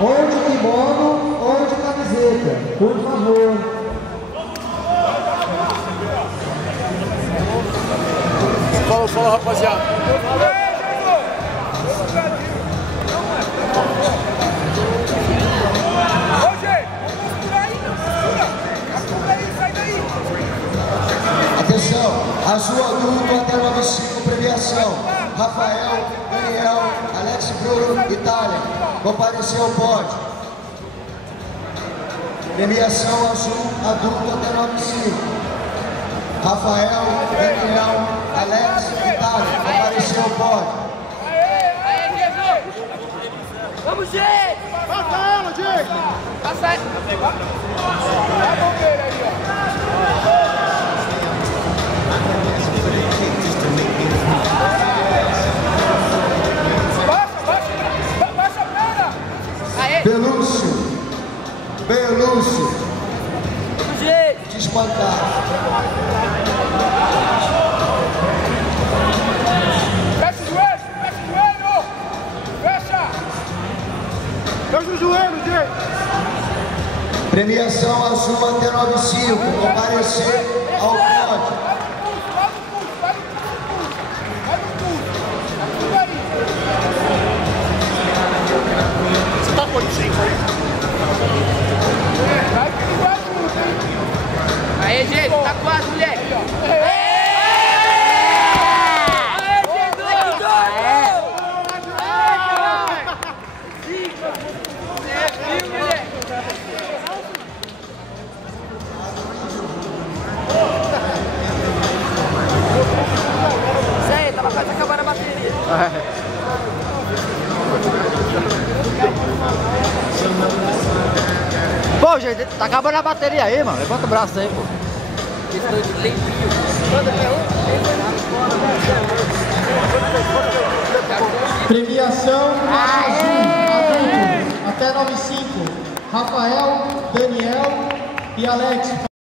ou de kimono ou de camiseta, por favor. Fala, rapaziada. Atenção, azul adulto até 95, premiação. Rafael, Daniel, Alex Bruno, Itália. Comparecer ao pódio. Premiação azul adulto até 95. Rafael, Daniel, Alex, Itália. Comparecer ao pódio. Aê, Jesus! Vamos, gente! Passa ela, gente! Passa aí! Vai a bombeira aí, ó. Baixa a perna! Aê! Belúcio, Belúcio, Vamos, gente! despancado. Fecha o joelho! Fecha! Fecha o joelho, gente! Premiação azul até 95, comparecer ao pódio. Você tá com licença aí? Vai que vai tudo, hein? Aê, gente! Tá quase, moleque! Aê, Jesus! Isso aí, tava quase acabando a bateria. Pô, gente, tá acabando a bateria aí, mano. Levanta o braço aí, pô. Questão de lembrio. Premiação azul adulto até 95. Rafael, Daniel e Alex.